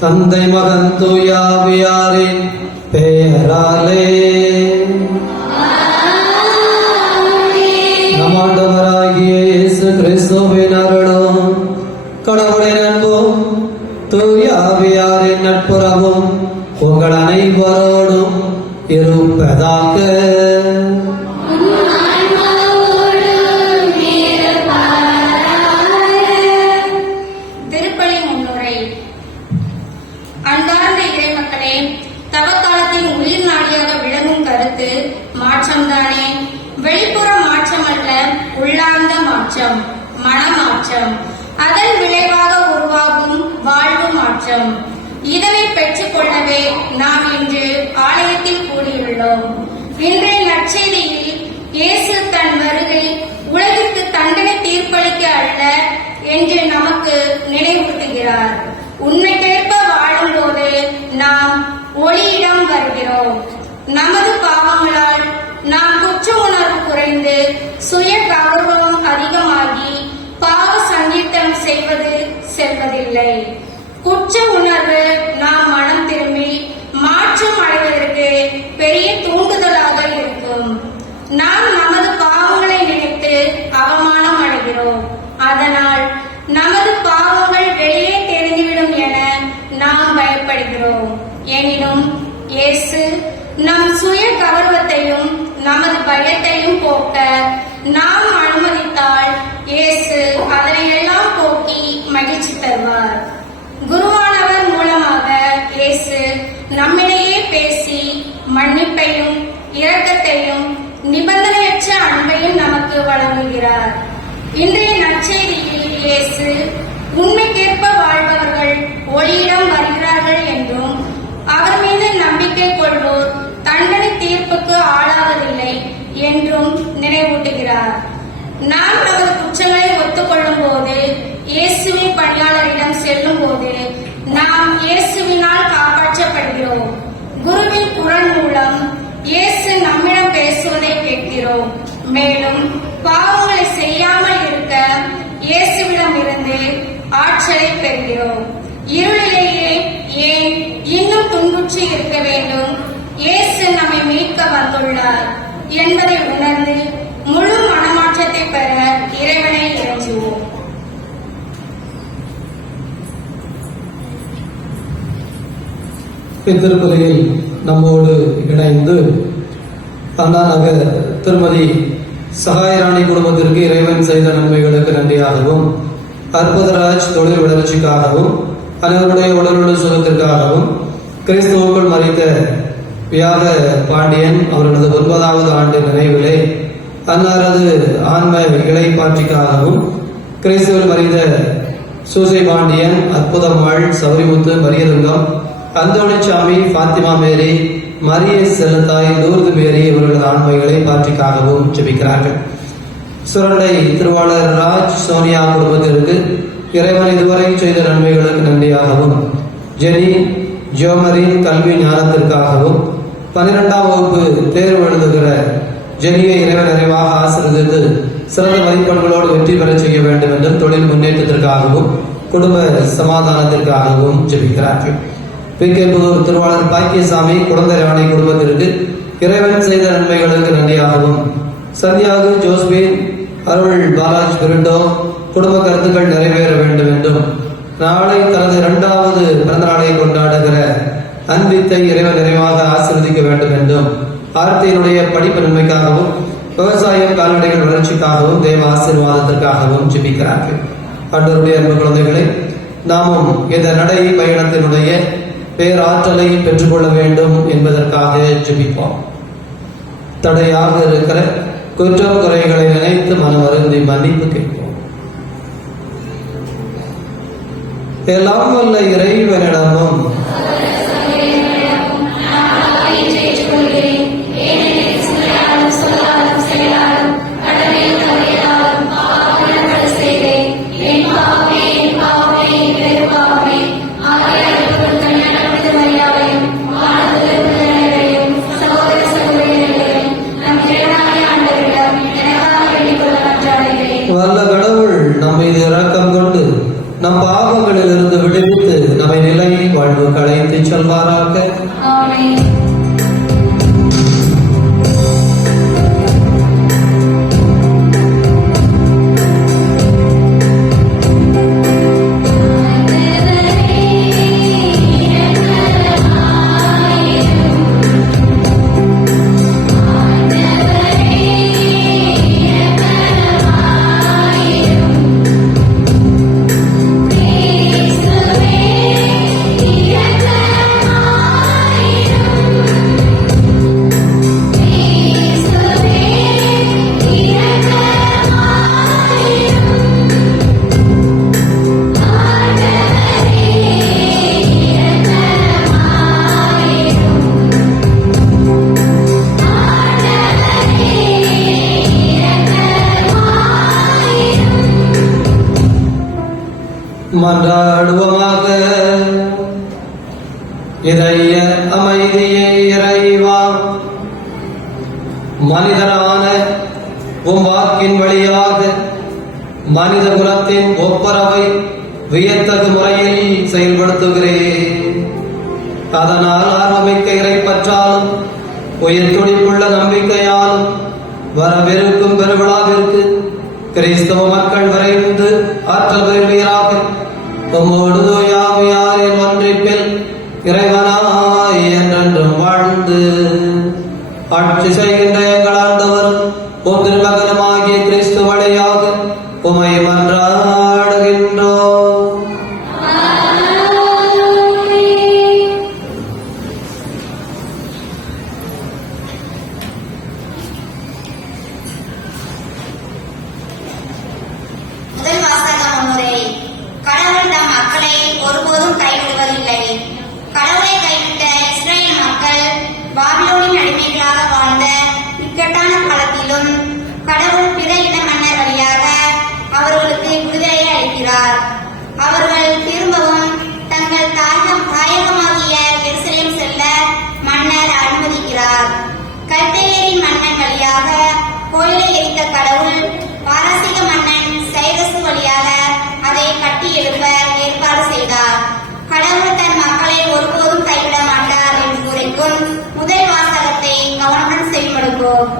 தந்தை மகன் தூயாவியாரின் பெயராலே. நம் ஆண்டவராகிய இயேசு கிறிஸ்துவின் அருளும் கடவுளின் அன்பும் தூயாவியாரின் நட்புறவும் உங்கள் அனைவரோடும் இருப்பதாக. தவக்காலத்தின் உயிர் நாடியாக விளங்கும் கருத்து மாற்றம்தானே. வெளிப்புற மாற்றம் அல்ல, உள்ளார்ந்த மாற்றம், மனமாற்றம், அதன் விளைவாக உருவாகும் வாழ்வு மாற்றம். இதனை பெற்றுக் கொள்ளவே நாம் இன்று ஆலயத்தில் கூடியுள்ளோம். இன்றைய நற்செய்தியில் இயேசு தன் வருகை உலகிற்கு தண்டனை தீர்ப்பளிக்க அல்ல என்று நமக்கு நினைவூட்டுகிறார். உண்மைக்கேற்ப வாழும்போது நாம் ஒளியிடம் வருகிறோம். நமது பாவங்களால் நாம் குற்ற உணர்வு குறைந்து சுய கௌரவம் அதிகமாகி பாவ சங்கீர்த்தனம் செல்வதில்லை. குற்ற உணர்வு நாம் மனம் திரும்பி மாற்றம் அடைவதற்கு பெரிய தூண்டுதலாக இருக்கும். நாம் நமது பாவங்களை நினைத்து அவமானம் அடைகிறோம். அதனால் நமது பாவங்கள் வெளியே தெரிந்துவிடும் என நாம் பயப்படுகிறோம். எனினும் இயேசு நம் சுய கௌரவத்தையும் நமது பயத்தையும் போக்க நாம் அனுமதித்தால் இயேசு அதனையெல்லாம் போக்கி மகிழ்ச்சி தருவார். குருவானவர் மூலமாக இயேசு நம்மிடையே பேசி மன்னிப்பையும் இரக்கத்தையும் நிபந்தனையற்ற அன்பையும் நமக்கு வழங்குகிறார். இன்றைய நற்செய்தியில் இயேசு உண்மைக்கேற்ப வாழ்பவர்கள் ஒளியிடம் வருகிறார்கள் என்றும் அவர் மீது நம்பிக்கை கொள்வோர் தண்டனை தீர்ப்புக்கு ஆளாவதில்லை என்றும் நினைவூட்டுகிறார். நாம் நமது குற்றங்களை ஒத்துக்கொள்ளும் போது, இயேசுவின் பணியாளரிடம் செல்லும் போது நாம் இயேசுவினால் காப்பாற்றப்படுகிறோம். குருவின் குரல் மூலம் இயேசு நம்மிடம் பேசுவதை கேட்கிறோம். மேலும் பாவங்களை செய்யாமல் இருக்க இயேசுவிடம் இருந்து ஆற்றலை பெறுகிறோம். இருளிலேயே ஏன் இன்னும் துன்புற்றி இருக்க வேண்டும்? இயேசு நம்மை மீட்க வந்துள்ளார் என்பதை உணர்ந்து முழு மனமாற்றத்தை பெற இறைவனை இறைஞ்சுவோம். இத்திருப்பலியில் நம்மோடு இணைந்து அண்ணா நகர் திருமதி சகாயராணி குடும்பத்திற்கு இறைவன் செய்த நன்மைகளுக்கு நன்றியாகவும், அற்புதராஜ் தொழில் வளர்ச்சிக்காகவும், அனைவருடைய உடலுள்ள சுகத்திற்காகவும், கிறிஸ்துவுக்குள் மறித்த வியாக பாண்டியன் அவர்களது 9வது ஆண்டு நினைவிலே அன்னாரது ஆன்ம இளைப்பாற்றிக்காகவும், கிறிஸ்துவில் மறித்த சூசை பாண்டியன், அற்புதம்மாள், சௌரிமுத்து, மரியதுங்கம், அந்தோணிச்சாமி, பாத்திமா மேரி, மரிய செல்லத்தாய், லூர்து மேரி இவர்களது ஆன்மைகளை பாற்றிக்காகவும் ஜெபிக்கிறார்கள். சுரண்டை திருவாளர் ராஜ் சோனியா குடும்பத்திற்கு இறைவன் இதுவரை செய்த நன்மைகளுக்கு நன்றியாகவும், ஜெனி ஜோமரின் கல்வி ஞானத்திற்காகவும், 12ஆம் வகுப்பு தேர்வு எழுதுகிற ஜெனியை இறைவன் நிறைவாக ஆசீர்வதித்து சிறந்த மதிப்பெண்களோடு வெற்றி பெற செய்ய வேண்டும் என்றும் தொழில் முன்னேற்றத்திற்காகவும் குடும்ப சமாதானத்திற்காகவும் ஜெபிக்கிறார்கள். பிகே புதூர் திருவாளர் பாக்கியசாமி குழந்தை ராணி குடும்பத்திற்கு இறைவன் செய்த நன்மைகளுக்கு நன்றியாகவும், சந்தியாகு ஜோஸ்பின் அருள் பாலாஜ் பிரிண்டோ குடும்ப கருத்துக்கள் நிறைவேற வேண்டும் என்றும், நாளை தனது 2வது பிறந்த நாளை கொண்டாடுகிற அன்பித்தை இறைவன் நிறைவாக ஆசீர்வதிக்க வேண்டும் என்றும், ஆர்த்தியினுடைய படிப்பு நன்மைக்காகவும், விவசாயம் கால்நடைகள் வளர்ச்சிக்காகவும், தேவ ஆசீர்வாதத்திற்காகவும் ஜெபிக்கிறார்கள். ஆண்டவருடைய அன்பு குழந்தைகளை, நாமும் இந்த நடை பயணத்தினுடைய பேராற்றலை பெற்றுக்கொள்ள வேண்டும் என்பதற்காக ஜெபிப்போம். தடையாக இருக்கிற குற்றம் குறைகளை நினைத்து மனம் வருந்தி மன்னிப்பு கேட்போம். எல்லாம் வல்ல இறைவனிடமும் நம் பாவங்களிலிருந்து விடுவித்து நம்மை நிலை வாழ்வு களைந்து செல்வாராக. ஆமென். மன்றாடுவோமாக. இதய அமைதியை இறைவா, மனிதனான உம் வாக்கின் வழியாக மனித குலத்தின் ஒப்பரவை வியத்தகு முறையில் செயல்படுத்துகிறேன். அதனால் ஆர்வமிக்க இறைப்பற்றாலும் உயிர் துடிப்புள்ள நம்பிக்கையாலும் வரவிருக்கும் பெருவிழாவிற்கு கிறிஸ்தவ மக்கள் விரைந்து ஆற்றல் பெறுவீராக. உம்மோடு தூயாவியாரின் ஒன்றிப்பில் இறைவனாய் என்றென்றும் வாழ்ந்து ஆட்சி செய்கின்ற எங்கள் ஆண்டவர் உம் திருமகனுமாகிய கிறிஸ்து வழியாக உம்மை மன்றாடுகின்றோம். முதல் வாசகம் முன்னுரை. கடவுள் தம் மக்களை ஒருபோதும் கைவிடுவதில்லை. கடவுளை கைவிட்ட இஸ்ரேல் மக்கள் பாபிலோனின் அடிமைகளாக வாழ்ந்த இக்கட்டான காலத்திலும் கடவுள் பிற இன மன்னர் வழியாக அவர்களுக்கு விடுதலையை அளிக்கிறார். அவர்கள் திரும்பவும் தங்கள் தாயகமாகிய எருசலேம் செல்ல மன்னர் அனுமதிக்கிறார். கல்தேயரின் மன்னன் வழியாக கோயிலை எரித்த கடவுள் பாரசீக மன்னன் சைரசு வழியாக அதை கட்டி எழுப்ப ஏற்பாடு செய்தார். கடவுள் தன் மக்களை ஒருபோதும் கைவிட மாட்டார் என்று கூறிக்கும் முதல் வாசகத்தை கவனமுடன் செயல்படுவோம்.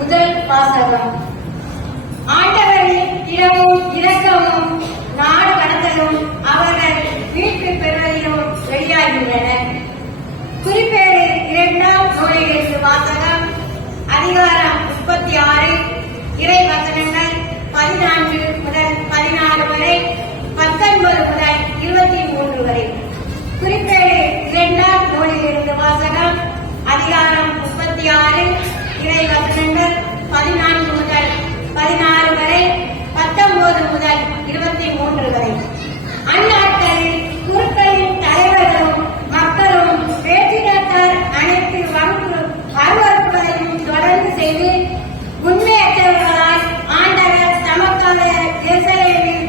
முதல் வாசகம். ஆண்டவரின் இரவும் இரக்கமும் நாடு கடத்தலும் அவர்கள் மீட்பு பெறுவதிலும் வெளியாகின்றன. குறிப்பேடு 2ஆம் நூலிலிருந்து வாசகம். அதிகாரம் 36, இறை வசனங்கள் 14 முதல் 16 வரை, 19 முதல் 23 வரை. குறிப்பேடு 2ஆம் நூலிலிருந்து வாசகம். அதிகாரம் 36, இறை வசனங்கள் 14 முதல் 16 வரை, 19 முதல் 23 வரை. அந்நாட்களில் குருக்களின் தலைவர்களும் மக்களும் வேற்றினத்தார் அனைத்து அருவருப்புகளையும் தொடர்ந்து செய்து உண்மையற்றவர்களால் ஆண்டவர் தமக்காக எருசலேமில்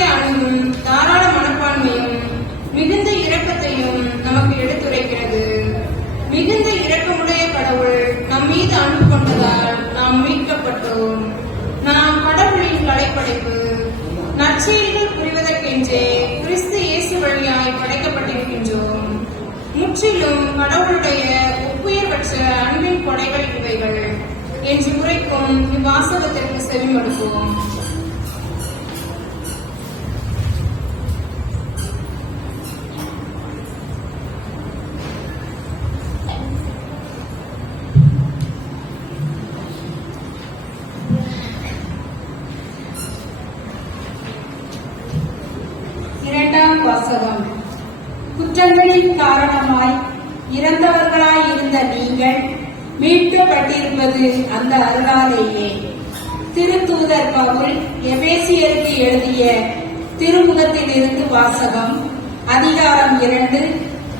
நீடிய அன்பும் தாராள மனப்பான்மையும் மிகுந்த இரக்கத்தையும் நமக்கு எடுத்துரைக்கிறது. மிகுந்த இரக்கமுடைய கடவுள் நம் மீது அன்பு கொண்டதால் நாம் மீட்கப்பட்டோம். நாம் கடவுளின் கலைப்படைப்பு. நற்செயல்கள் புரிவதற்கென்றே கிறிஸ்து இயேசு வழியாய் படைக்கப்பட்டிருக்கின்றோம். முற்றிலும் கடவுளுடைய ஒப்புயர்வற்ற அன்பின் கொடைகள் இவைகள் என்று உரைக்கும் இவ்வாசகத்திற்கு செவிமடுப்போம். இரண்டாம் வாசகம். குற்றங்களின் காரணமாய் இறந்தவர்களாய் இருந்த நீங்கள் மீட்கப்பட்டிருப்பது அந்த அருளாலேயே. திருத்தூதர் பவுல் எபேசியருக்கு எழுதிய திருமுகத்திலிருந்து வாசகம். அதிகாரம் 2,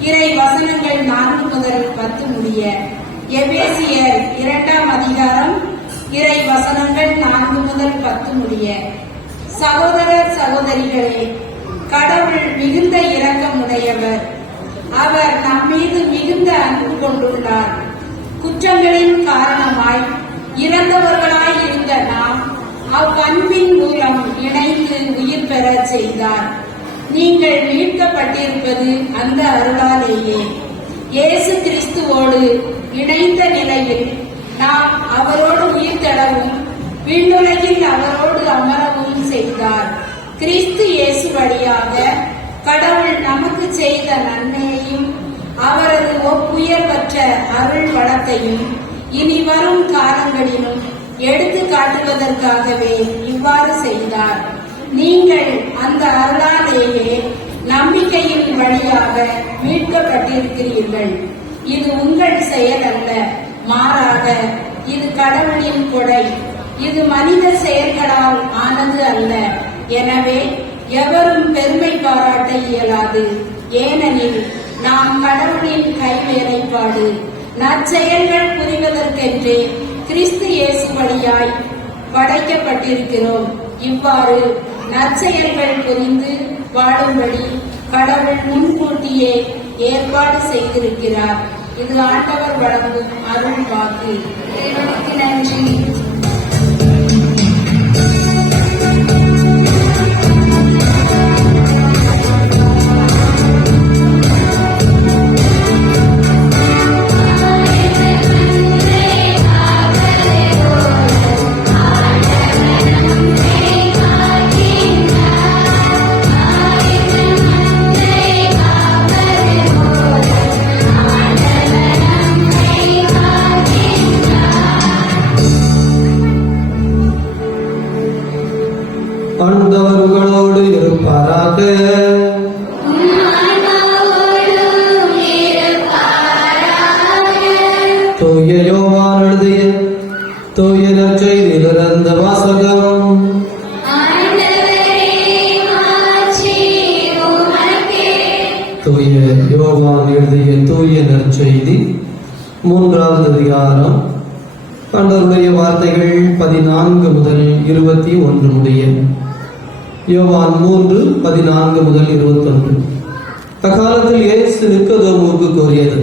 இறை வசனங்கள் 4 முதல் 10 முடிய. எபேசியர் 2ஆம் அதிகாரம், இறை வசனங்கள் 4 முதல் 10 முடிய. சகோதரர் சகோதரிகளே, கடவுள் மிகுந்த இரக்கமுடையவர். அவர் நம்மீது மிகுந்த அன்பு கொண்டுள்ளார். குற்றங்களின் காரணமாய் இறந்தவர்களாய் இருந்த நாம் அவ்வன்பின் மூலம் இணைந்து உயிர் பெற செய்தார். நீங்கள் மீட்கப்பட்டிருப்பது அந்த அருளாலேயே. இயேசு கிறிஸ்துவோடு இணைந்த நிலையில் நாம் அவரோடு உயிர் தளவும் விண்ணுலகில் அவரோடு அமரவும் செய்தார். கிறிஸ்து இயேசு வழியாக கடவுள் நமக்கு செய்த நன்மையையும் அவரது ஒப்புயர்வற்ற அருள் வளத்தையும் இனி வரும் காலங்களிலும் எடுத்து காட்டுவதற்காகவே இவ்வாறு செய்தார். நீங்கள் அந்த அருளாலேயே நம்பிக்கையின் வழியாக மீட்கப்பட்டிருக்கிறீர்கள். இது உங்கள் செயல் அல்ல, மாறாக இது கடவுளின் கொடை. இது மனித செயல்களால் ஆனது அல்ல. எனவே எவரும் பெருமை பாராட்ட இயலாது. ஏனெனில் நாம் கடவுளின் கைவேலைப்பாடு. நற்செயல்கள் புரிவதற்கென்றே கிறிஸ்து இயேசு வழியாய் படைக்கப்பட்டிருக்கிறோம். இவ்வாறு நற்செயல்கள் புரிந்து வாழும்படி கடவுள் முன்கூட்டியே ஏற்பாடு செய்திருக்கிறார். இது ஆண்டவர் வழங்கும் அருள் வாக்கு. இறைவனுக்கு நன்றி. ஆண்டவர்களோடு இருப்பாராக. தூய யோவான் எழுதிய தூய நற்செய்தியிலிருந்து வாசகம். தூய யோவான் எழுதிய தூய நற்செய்தி 3ஆவது அதிகாரம், ஆண்டவருடைய வார்த்தைகள் 14 முதல் 21 முடிய. யோவான் 3:14 முதல் 21. அக்காலத்தில் இயேசு நிக்கோதேமுவுக்கு கூறியது,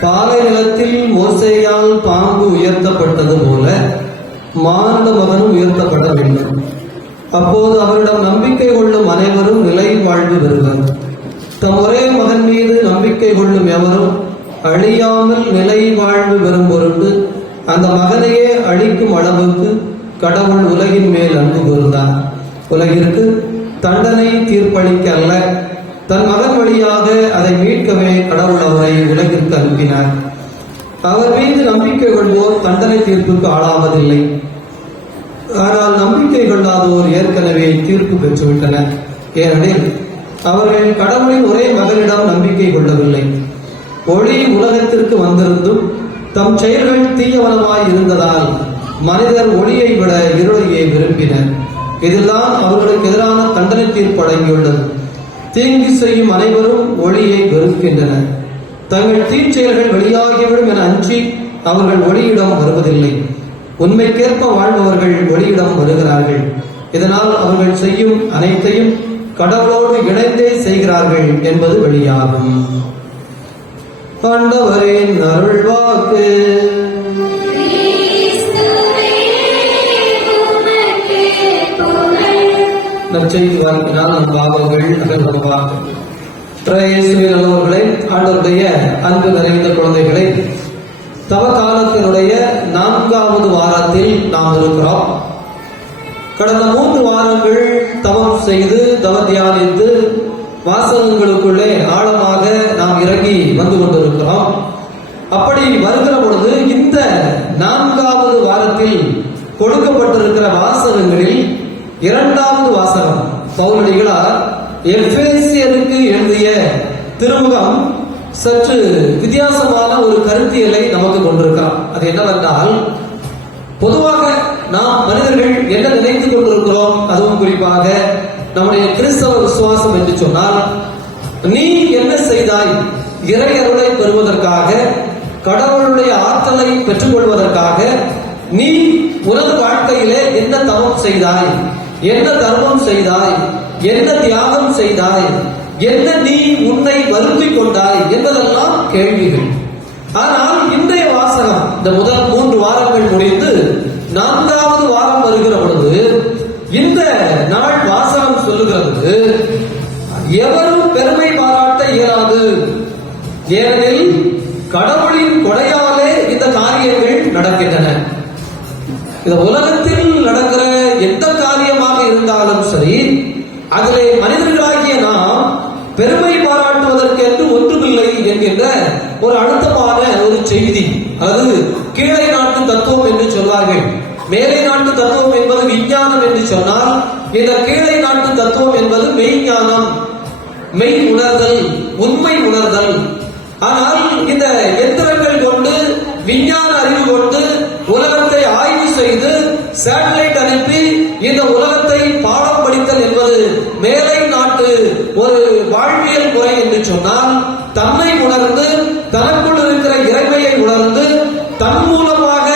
பாலை நிலத்தில் மோசேயால் பாம்பு உயர்த்தப்பட்டது போல மானிட மகனும் உயர்த்தப்பட வேண்டும். அப்போது அவரிடம் நம்பிக்கை கொள்ளும் அனைவரும் நிலை வாழ்வு பெறுவர். தம் ஒரே மகன் மீது நம்பிக்கை கொள்ளும் எவரும் அழியாமல் நிலை வாழ்வு பெறும் பொருட்டு அந்த மகனையே அழிக்கும் அளவுக்கு கடவுள் உலகின் மேல் அன்பு கூர்ந்தார். உலகிற்கு தண்டனை தீர்ப்பளிக்க அல்ல, தன் மகன் வழியாக அதை மீட்கவே கடவுள் அவரை உலகிற்கு அனுப்பினார். அவர் மீது நம்பிக்கை கொள்வோர் தண்டனை தீர்ப்புக்கு ஆளாவதில்லை. ஆனால் நம்பிக்கை கொள்ளாதோர் ஏற்கனவே தீர்ப்பு பெற்றுவிட்டனர். ஏனெனில் அவர்கள் கடவுளின் ஒரே மகனிடம் நம்பிக்கை கொள்ளவில்லை. ஒளி உலகத்திற்கு வந்திருந்தும் தம் செயல்கள் தீயவனமாய் இருந்ததால் மனிதர் ஒளியை விட இருளையே விரும்பினர். இதெல்லாம் அவர்களுக்கு எதிரான தண்டனை தீர்ப்பு அடங்கியுள்ளது. தீங்கு செய்யும் அனைவரும் ஒளியை வெறுக்கின்றனர். தங்கள் தீச்செயல்கள் வெளியாகிவிடும் என அஞ்சி அவர்கள் ஒளியிடம் வருவதில்லை. உண்மைக்கேற்ப வாழ்பவர்கள் ஒளியிடம் வருகிறார்கள். இதனால் அவர்கள் செய்யும் அனைத்தையும் கடவுளோடு இணைந்தே செய்கிறார்கள் என்பது வெளியாகும். ஆண்டவரின் அருள்வாக்கு. நற்செய்தி வாக்கினால் நம் பாவங்கள் அகல்வாக. நல்லவர்களே, ஆண்டவருடைய அன்பு நிறைந்த குழந்தைகளை, தவ காலத்தினுடைய 4வது வாரத்தில் நாம் இருக்கிறோம். கடந்த 3 வாரங்கள் தவம் செய்து தவ தியானித்து வாசகங்களுக்குள்ளே ஆழமாக நாம் இறங்கி வந்து கொண்டிருக்கிறோம். அப்படி வருகிற பொழுது இந்த 4வது வாரத்தில் கொடுக்கப்பட்டிருக்கிற வாசகங்களில் 2வது வாசகம் பவுலடிகளார் எபேசியருக்கு எழுதிய திருமுகம் சற்று வித்தியாசமான ஒரு கருத்தியலை நமக்கு கொண்டிருக்கிறார். அது என்னவென்றால், பொதுவாக நாம் மனிதர்கள் என்ன நினைத்துக் கொண்டிருக்கிறோம், அதுவும் குறிப்பாக நம்முடைய கிறிஸ்தவ விசுவாசம் என்று சொன்னால், நீ என்ன செய்தாய், இறை அருளை பெறுவதற்காக, கடவுளுடைய ஆற்றலை பெற்றுக் கொள்வதற்காக நீ உனது வாழ்க்கையிலே என்ன தவம் செய்தாய், என்ன தர்மம் செய்தாய், என்ன தியாகம் செய்தாய், என்ன நீ உன்னை வருத்திக் கொண்டாய் என்பதெல்லாம் கேள்விகள். ஆனால் இன்றைய வாசகம், இந்த முதல் 3 வாரங்கள் முடிந்து 4வது வாரம் வருகிற பொழுது இந்த நாள் வாசகம் சொல்லுகிறது, எவரும் பெருமை பாராட்ட இயலாது, ஏனெனில் கடவுளின் கொடையாலே இந்த காரியங்கள் நடக்கின்றன. இந்த உலகத்தில் நடக்கிற எந்த காரியமாக இருந்தாலும் சரி, அதிலே மனிதர்களாகிய நாம் பெருமை பாராட்டுவதற்கு ஒன்றுமில்லை என்கின்ற ஒரு அழுத்தமான ஒரு செய்தி. அது கீழே நாட்டு தத்துவம் என்று சொல்வார்கள். மேலை நாட்டு தத்துவம் என்பது விஞ்ஞானம் என்று சொன்னால், இந்த கீழே நாட்டு தத்துவம் என்பது மெய்ஞானம், மெய் உணர்தல், உண்மை உணர்தல். ஆனால் இந்த எந்திரங்கள் கொண்டு, விஞ்ஞான அறிவு கொண்டு உலகத்தை ஆய்வு செய்து சேட்டலைட் அனுப்பி இந்த உலகத்தை பாடம் படித்தல் என்பது மேலை நாட்டு ஒரு வாழ்வியல் முறை என்று சொன்னால், தன்னை உணர்ந்து தனக்குள் இருக்கிற இறைமையை உணர்ந்து தன் மூலமாக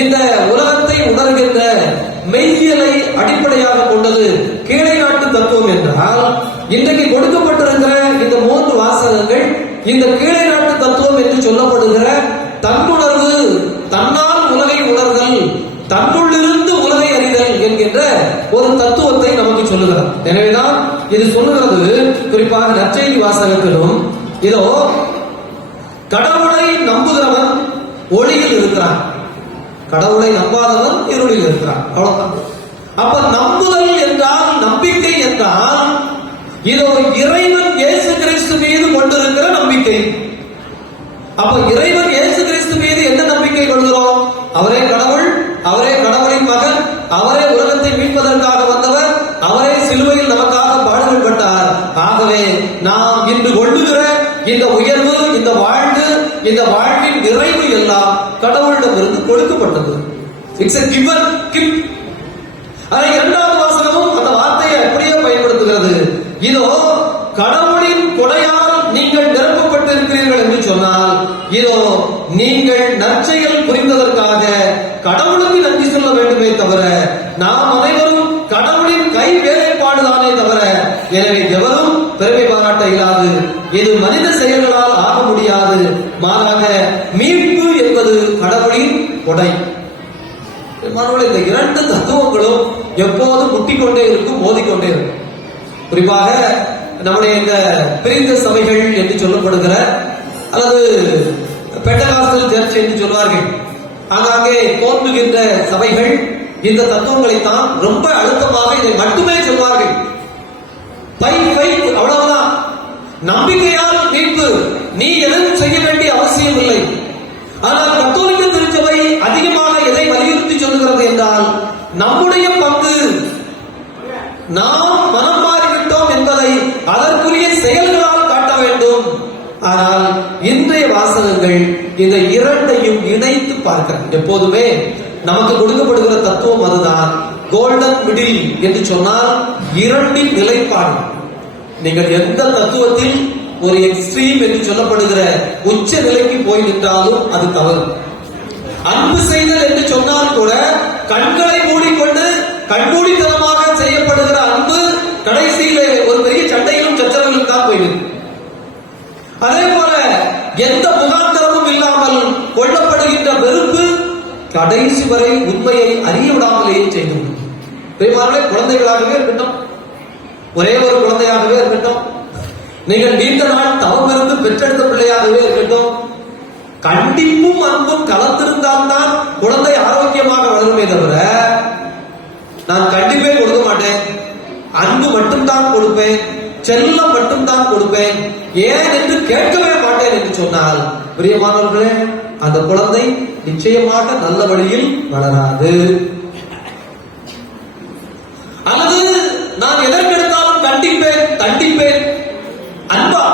இந்த உலகத்தை உணர்கின்ற மெய்யியலை அடிப்படையாக கொண்டது கீழே நாட்டு தத்துவம் என்றால், இன்றைக்கு கொடுக்கப்பட்டிருக்கிற இந்த 3 வாசகங்கள் இந்த கீழே நாட்டு தத்துவம் என்று சொல்லப்படுகிற தன்னுணர்வு, தன்னால் உலகை உணர்தல், தன்னுள்ளிருந்து உலகை அறிதல் என்கின்ற ஒரு தத்துவத்தை நமக்கு சொல்லுகிறார். எனவேதான் இது சொல்லுகிறது, குறிப்பாக நற்செய்தி வாசகத்திலும், இதோ கடவுளை நம்புகிறவன் ஒளியில் இருக்கிறான், கடவுளை நம்பாதவன் இருளில் இருக்கிறான். அவ்வளவுதான். அப்ப நம்புதல் என்றால், நம்பிக்கை என்றால், இதோ இறைவன் இயேசு கிறிஸ்து மீது கொண்டிருக்கிற நம்பிக்கை. அப்ப இறைவன் இயேசு கிறிஸ்து மீது என்ன நம்பிக்கை கொள்கிறோம்? அவரே கடவுள், அவரே கடவுளின் மகன், அவரே உலகத்தை மீட்பதற்காக வந்தவர், அவரே சிலுவையில் நமக்காக பாடுபட்டார். ஆகவே நாம் இன்று கொள்ளுகிற இந்த உயர்வு, இந்த வாழ்வு, இந்த வாழ்வின் நிறைவு எல்லாம் கடவுளிடமிருந்து கொடுக்கப்பட்டது. It's a given gift. அதை 2வது வாசகமும் அந்த வார்த்தையை அப்படியே பயன்படுத்துகிறது. இதோ கடவுளின் கொடையால் நீங்கள் நிரப்பப்பட்டிருக்கிறீர்கள் என்று சொன்னால், இதோ நீங்கள் நற்செயல் புரிந்ததற்காக கடவுளுக்கு நன்றி சொல்ல வேண்டுமே தவிர, நாம் அனைவரும் கடவுளின் கை வேலைப்பாடுதானே தவிர, எனவே எவரும் பெருமை பாராட்ட இயலாது. இது மனித செயல்களால் ஆக முடியாது. மாறாக மீட்பு என்பது கடவுளின் கொடை. இந்த 2 தத்துவங்களும் எப்போது முட்டிக்கொண்டே இருக்கும், மோதிக்கொண்டே இருக்கும். குறிப்பாக நம்முடைய இந்த பிரிந்த சபைகள் என்று சொல்லப்படுகிற, அல்லது பெண்டகாஸ்டல் சர்ச் என்று சொல்வார்கள், ஆங்காங்கே தோன்றுகின்ற சபைகள் இந்த தத்துவங்களைத்தான் ரொம்ப அழுத்தமாக இதை மட்டுமே சொல்வார்கள். அவ்வளவுதான், நம்பிக்கையால் மீட்பு, நீ எதுவும் செய்ய வேண்டிய அவசியம் இல்லை. ஆனால் கத்தோலிக்க திருச்சபை அதிகமாக எதை வலியுறுத்தி சொல்லுகிறது என்றால், நம்முடைய பங்கு, நாம் மனம் மாறிவிட்டோம் என்பதை அதற்குரிய செயல்களால் காட்ட வேண்டும். ஆனால் இன்றைய வாசகங்கள் இந்த 2ஐயும் இணைத்து பார்க்கிறது. எப்போதுமே நமக்கு கொடுக்கப்படுகிற தத்துவம் அதுதான், கோல்டன் மிடில் என்று சொன்னால் 2இன் நிலைப்பாடு. நீங்கள் எந்த தத்துவத்தில் ஒரு எக்ஸ்ட்ரீம் என்று சொல்லப்படுகிற உச்ச நிலைக்கு போய் நின்றாலும் அது தவறு. அன்பு செய்தல் என்று சொன்னால் கூட கண்களை மூடிக்கொண்டு கண்மூடித்தனமாக கடைசியில ஒரு பெரிய சண்டையிலும் சச்சரவிலும் தான் போயிருக்கு. அதே போல எந்த முகாந்திரமும் இல்லாமல் கொல்லப்படுகின்ற வெறுப்பு கடைசி வரை உண்மையை அறிய விடாமலேயே செய்யும். பெருமாளே குழந்தைகளாகவே இருக்கட்டும், ஒரே ஒரு குழந்தையாகவே இருக்கட்டும், நீங்கள் நீண்ட நாள் தவம் இருந்து பெற்றெடுத்த பிள்ளையாகவே இருக்கட்டும், கண்டிப்பும் அன்பும் கலந்திருந்தால்தான் குழந்தை ஆரோக்கியமாக வளருமே தவிர நான் கண்டிப்பே கொடுக்க மாட்டேன், அன்பு மட்டும்தான் கொடுப்பேன், செல்லம் மட்டும்தான் கொடுப்பேன், ஏன் என்று கேட்கவே மாட்டேன் என்று சொன்னால் பிரியமானவர்களே, அந்த குழந்தை நிச்சயமாக நல்ல வழியில் வளராது. அல்லது நான் எதற்கெடுத்தாலும் கண்டிப்பேன் அன்பா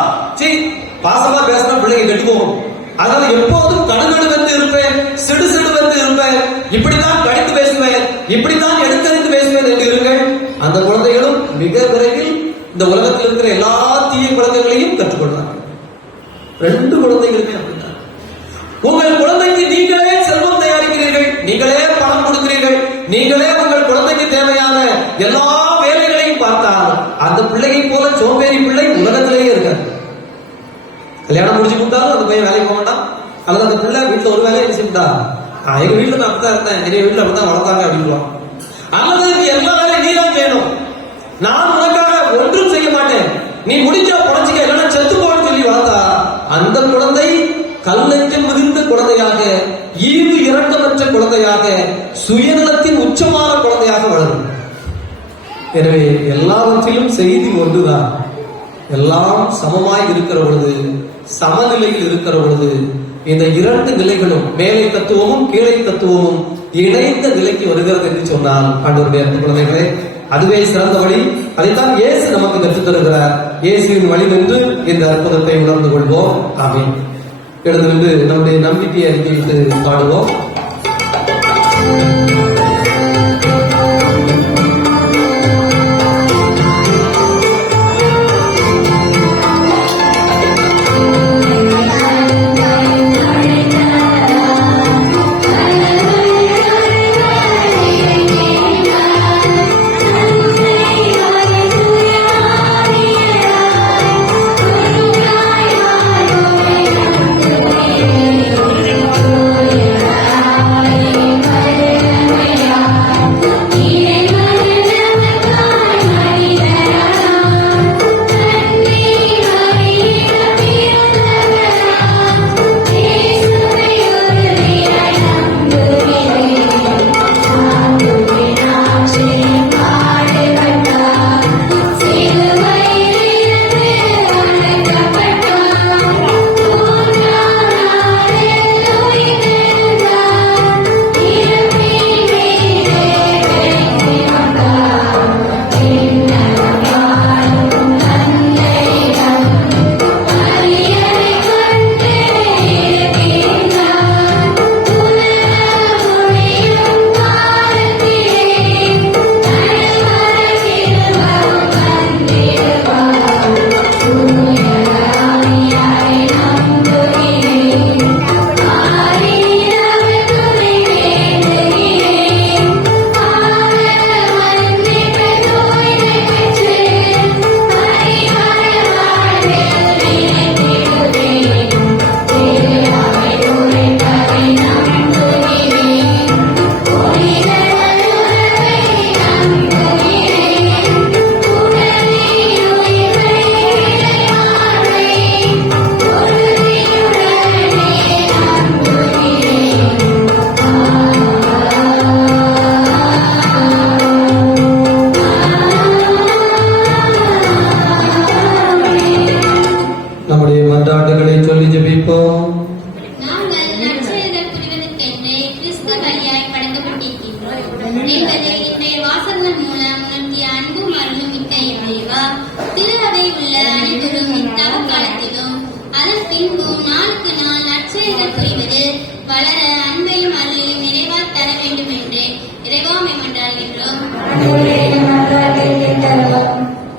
பாசமா பேசினா பிள்ளைங்க கெட்டுவோம், அதனால எப்போதும் கடுகடுவென்று இருப்பேன், சிடுசிடுவென்று இருப்பேன், இப்படித்தான் கடித்து பேசுவேன், இப்படித்தான் எடுத்தெடுத்து பேசுவேன் என்று இருங்கள். அந்த குழந்தைகளும் மிக விரைவில் இந்த உலகத்தில் இருக்கிற எல்லா தீய குழந்தைகளையும் கற்றுக்கொள்வார்கள். 2 குழந்தைகளுமே அப்படித்தான். உங்கள் குழந்தைக்கு நீங்களே செல்வம் தயாரிக்கிறீர்கள், நீங்களே பணம் கொடுக்கிறீர்கள், நீங்களே உங்கள் குழந்தைக்கு தேவையான எல்லா வேலைகளையும் பார்த்தால் அந்த பிள்ளையை போல சோம்பேறி பிள்ளை உலகத்திலேயே இருக்காது. கல்யாணம் முடிச்சு கொடுத்தாலும் அந்த பையன் வேலைக்கு போக வேண்டாம், அல்லது அந்த பிள்ளை வீட்டுல ஒரு வேலையை செஞ்சுட்டா எங்க வீட்டுல நான் அப்படித்தான் இருந்தேன், நிறைய வீட்டுல அப்படித்தான் வளர்த்தாங்க அப்படின்னு. அல்லது எல்லா வேலையும் நீதான் செய்யணும், நான் உனக்காக ஒன்றும் செய்ய மாட்டேன், நீ முடிஞ்சா புடச்சிக்க இல்லைன்னா செத்து போன்னு சொல்லி வளர்த்தா அந்த குழந்தை கல்லெஞ்சம் மிகுந்த குழந்தையாக, ஈவு இரக்கமற்ற குழந்தையாக, சுயநலத்தின் உச்சமான குழந்தையாக வளரும். எனவே எல்லாவற்றிலும் செய்தி ஒன்றுதான், எல்லாம் சமமாய் இருக்கிற பொழுது, சமநிலையில் இருக்கிற பொழுது இந்த 2 நிலைகளும் மேலை தத்துவமும் கீழே தத்துவமும் இணைந்த நிலைக்கு வருகிறது என்று சொன்னால் ஆண்டவருடைய குழந்தைகளே, அதுவே சிறந்த வழி. அதைத்தான் இயேசு நமக்கு கற்றுத் தருகிறார். இயேசுவின் வழி நின்று இந்த அற்புதத்தை உணர்ந்து கொள்வோம். ஆமென். எழுந்து நின்று நம்முடைய நம்பிக்கையை அறிவித்து பாடுவோம்.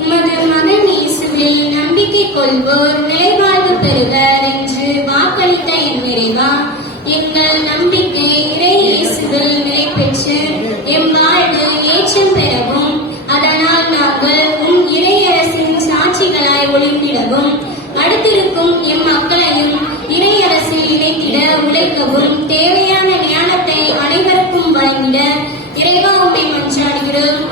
உமது மகன் இயேசுவில் நம்பிக்கை கொள்வோர் நிலைவாழ்வு பெறுவர் என்று வாக்களித்த என் இறைவா, எங்கள் நம்பிக்கை இறை இயேசுவில் நிலை பெற்று எம் வாழ்வு ஏற்றம் பெறவும், அதனால் நாங்கள் உம் ஒழித்திடவும் அடுத்திருக்கும் எம் மக்களையும் இறையரசில் இணைத்திட உழைக்கவும் தேவையான ஞானத்தை அனைவருக்கும் வழங்கிட இறைவா உம்மை மன்றாடுகிறோம்.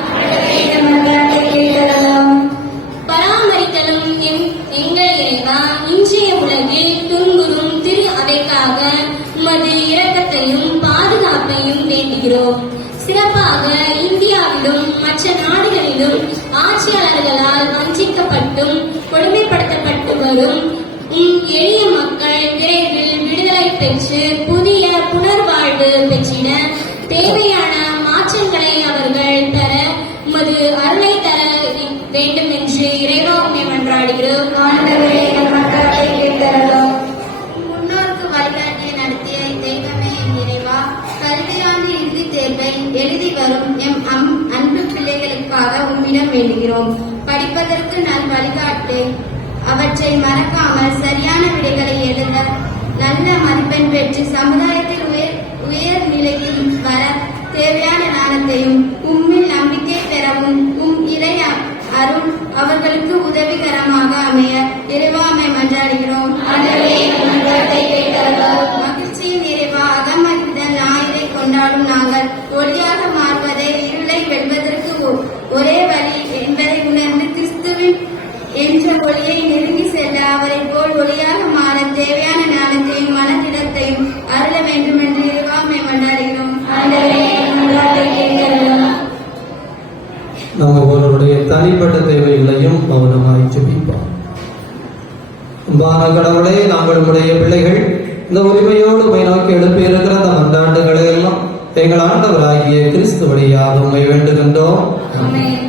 பராமரித்தலும் எங்கள் இறைவா, இன்றைய உலகில் துன்புறும் திரு அவைக்காக உமது இரக்கத்தையும் பாதுகாப்பையும் வேண்டுகிறோம். சிறப்பாக இந்தியாவிலும் மற்ற நாடுகளிலும் ஆட்சியாளர்களால் வஞ்சிக்கப்பட்டும் கொடுமைப்படுத்தப்பட்டு வரும் எளிய மக்கள் விரைவில் விடுதலை பெற்று புதிய புனர்வாழ்வு பெற்றிட தேவையான மாற்றங்களை அவர்கள் பெற உமது அருளை தர வேண்டும் என்று இறைவா உம்மை மன்றாடுகிறோம். முன்னோருக்கு வழிகாட்டி நடத்திய தெய்வமே என் இறைவா, கல்வியாண்டு இறுதி தேர்வை எழுதி வரும் எம் அன்பு பிள்ளைகளுக்காக உம்மிடம் வேண்டுகிறோம். படிப்பதற்கு நல் வழிகாட்டு, அவற்றை மறக்காமல் சரியான விடைகளை எழுத நல்ல மதிப்பெண் பெற்று சமுதாயத்தில் உயர் நிலைக்கு வர தேவையான ஞானத்தையும் உம்மில் நம்பிக்கை பெறவும் இறை அருள் அவர்களுக்கு உதவிகரமாக அமைய இறைவாமை மன்றாடுகிறோம். மகிழ்ச்சியின் இறைவா, அகமகிழ்ந்த ஞாயிறை கொண்டாடும் நாங்கள் ஒளியாக மாறுவதை இருளை வெல்வதற்கு ஒரே வழி என்பதை உணர்ந்து கிறிஸ்துவின் என்ற ஒளியை நெருங்கி செல்ல அவரை போல் ஒளியாக மாற தேவையான ஞானத்தையும் மனதிடத்தையும் அருள வேண்டும் என்று இறைவாமை மன்றாடுகிறோம். நம்ம ஒருவருடைய தனிப்பட்ட தேவைகளையும் கவனமாய் ஜெபிப்போம். அன்பான கடவுளே, நாங்கள் உடைய பிள்ளைகள் இந்த உரிமையோடு உம்மை நோக்கி எழுப்பியிருக்கிற அந்த மன்றாண்டுகளை எல்லாம் எங்கள் ஆண்டவராகிய கிறிஸ்து வழியாக உம்மை வேண்டுகின்றோம். ஆமென்.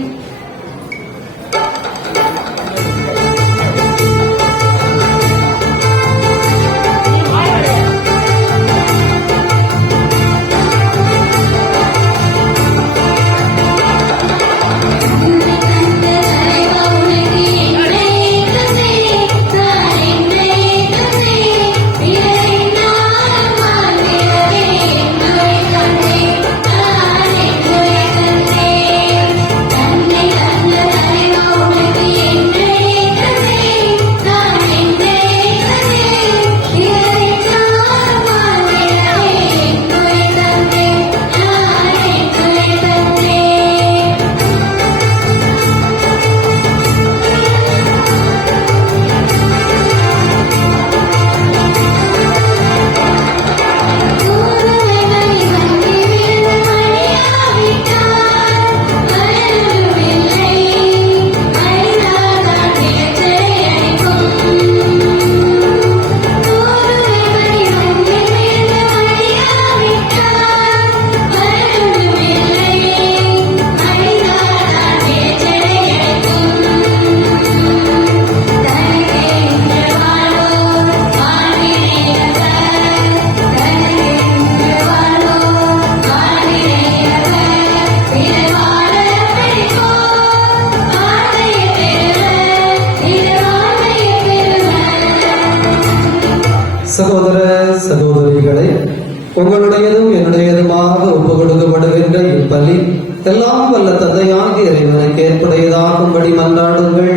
சகோதர சகோதரிகளை, உங்களுடையதும் என்னுடையதுமாக ஒப்பு கொடுக்கப்படுகின்ற இப்பலி எல்லாம் வல்ல தந்தையாகிய இறைவனுக்கு ஏற்புடையதாகும்படி மன்றாடுங்கள்.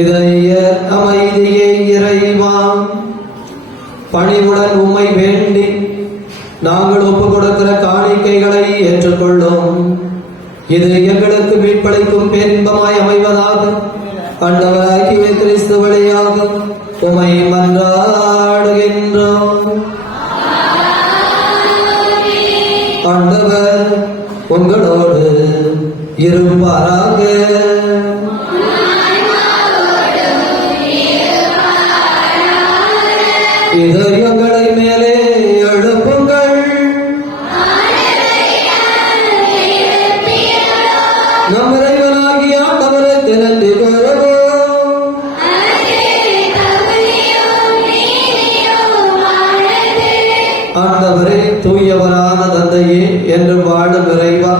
இதய அமைதியை இறைவா, பணிவுடன் உம்மை வேண்டி நாங்கள் ஒப்பு கொடுக்கிற காணிக்கைகளை ஏற்றுக்கொள்ளும். இது எங்களுக்கு மீட்பளிக்கும் பேரின்பமாய் அமைவதாக ஆண்டவராகிய கிறிஸ்து வழியாக உம்மை மன்றாடுகின்றோம். ஆண்டவர் உங்களோடு இருப்பாராக. இதயங்களை மேலே எழுப்புங்கள். நம் இறைவனாகிய ஆண்டவருக்கு நன்றி கூறுவோம். ஆண்டவரே, தூயவரான தந்தையே, என்று வாழும் இறைவா,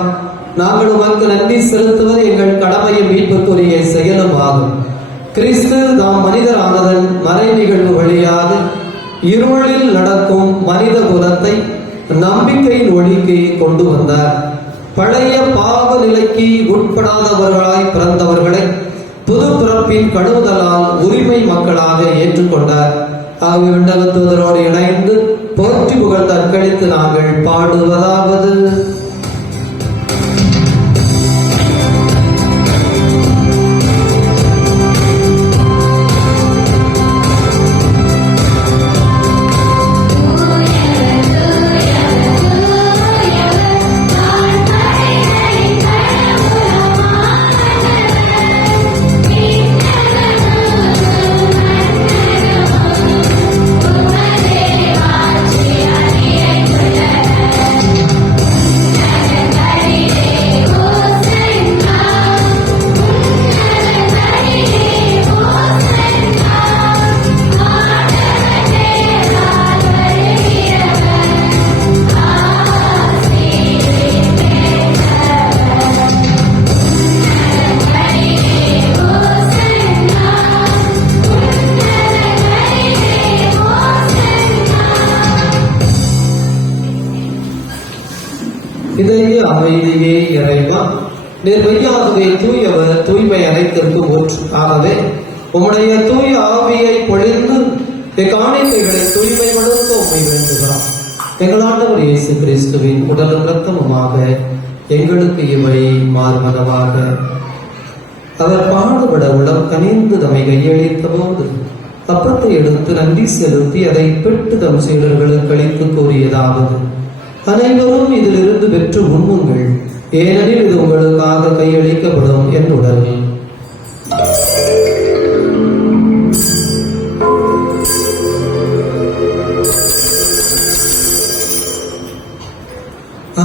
நாங்கள் உமக்கு நன்றி செலுத்துவது எங்கள் கடமையும் மீட்புக்குரிய செயலும் ஆகும். கிறிஸ்து தாம் மனிதரானதன் மறை நிகழ்வு வழியாக இருளில் நடக்கும் மனித குலத்தை நம்பிக்கையின் ஒளிக்கு கொண்டு வந்தார். பழைய பாவ நிலைக்கு உட்படாதவர்களாய் பிறந்தவர்களை புது பிறப்பின் கழுவுதலால் உரிமை மக்களாக ஏற்றுக்கொண்டார். ஆகிய விண்ணகத்துவதரோடு இணைந்து போற்றி புகழ் தற்கழித்து நாங்கள் பாடுவதாவது: இதய அமைதியே இறைவா, நீர் மெய்யாகவே தூயவர், தூய்மை அனைத்திற்கு ஊற்று. ஆகவே உம்முடைய தூய ஆவியை பொழிந்து இக்காணிக்கைகளை தூய்மைப்படுத்த உம்மை வேண்டுகிறோம். எங்கள் ஆண்டவர் இயேசு கிறிஸ்துவின் உடலும் இரத்தமுமாக எங்களுக்கு இவை மாறுவனவாக. அவர் பாடுபட உளம் கனிந்து தம்மை கையளித்த போது அப்பத்தை எடுத்து நன்றி செலுத்தி அதை பெற்று தம் சீடர்களுக்கு அளித்து கூறியதாவது: அனைவரும் இதிலிருந்து பெற்று உண்ணுங்கள், ஏனெனில் இது உங்களுக்காக கையளிக்கப்படும் என் உடல்.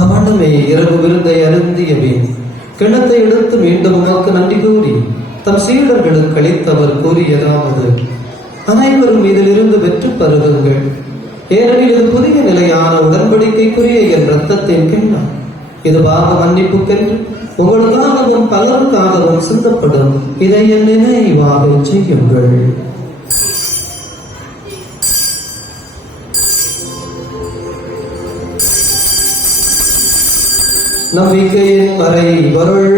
அவனுமே இரவு விருந்தை அருந்திய பின் கிணத்தை எடுத்து மீண்டும் உமக்கு நன்றி கூறி தம் சீடர்களுக்கு அளித்தவர் கூறியதாவது: அனைவரும் இதிலிருந்து பெற்று பருகுங்கள், ஏனெனில் இது புதிய நிலையான உடன்படிக்கைக்குரிய என் இரத்தத்தின் கிண்ணம். இது பாவ மன்னிப்புக்கென்று உங்களுக்காகவும் பலருக்காகவும் சிந்தப்படும். இதை என் நினைவாக செய்யுங்கள். நம்பிக்கையின் மறை பொருள்.